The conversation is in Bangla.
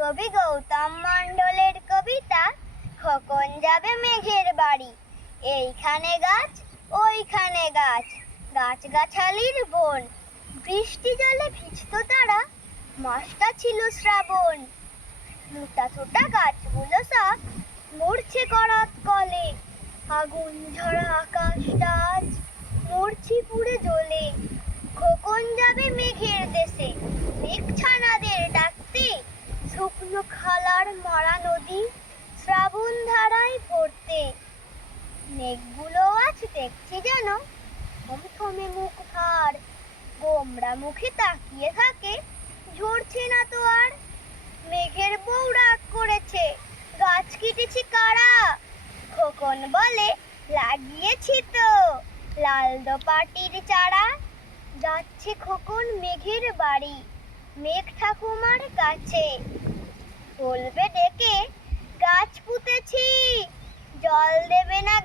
কবি গৌতম মণ্ডলের কবিতা খোকন যাবে মেঘের বাড়ি। এইখানে গাছ ওইখানে গাছ, গাছগাছালির বন, বৃষ্টি জলে ভিজত তারা, মাসটা ছিল শ্রাবণ। মোটা ছোটা গাছগুলো সব মরছে করাত কলে, আগুন ঝরা আকাশটা আজ মরছি পুড়ে জ্বলে। খোকন যাবে মেঘের দেশে, মেঘ ছানাদের ডাকতে, শুকনো খালার মরা নদী শ্রাবণ ধারায় পড়তে। মেঘগুলো আজ দেখছি যেন থমথমে মুখ ভার, গোমরা মুখে তাকিয়ে থাকে, ঝরছে না তো আর। মেঘের বউ রাগ করেছে, গাছ কেটেছে কারা? খোকন বলে, লাগিয়েছি তো লাল দোপাটির চারা। যাচ্ছে খোকন মেঘের বাড়ি, মেঘ ঠাকুমার কাছে, বলবে ডেকে, গাছ পুঁতেছি জল দেবে না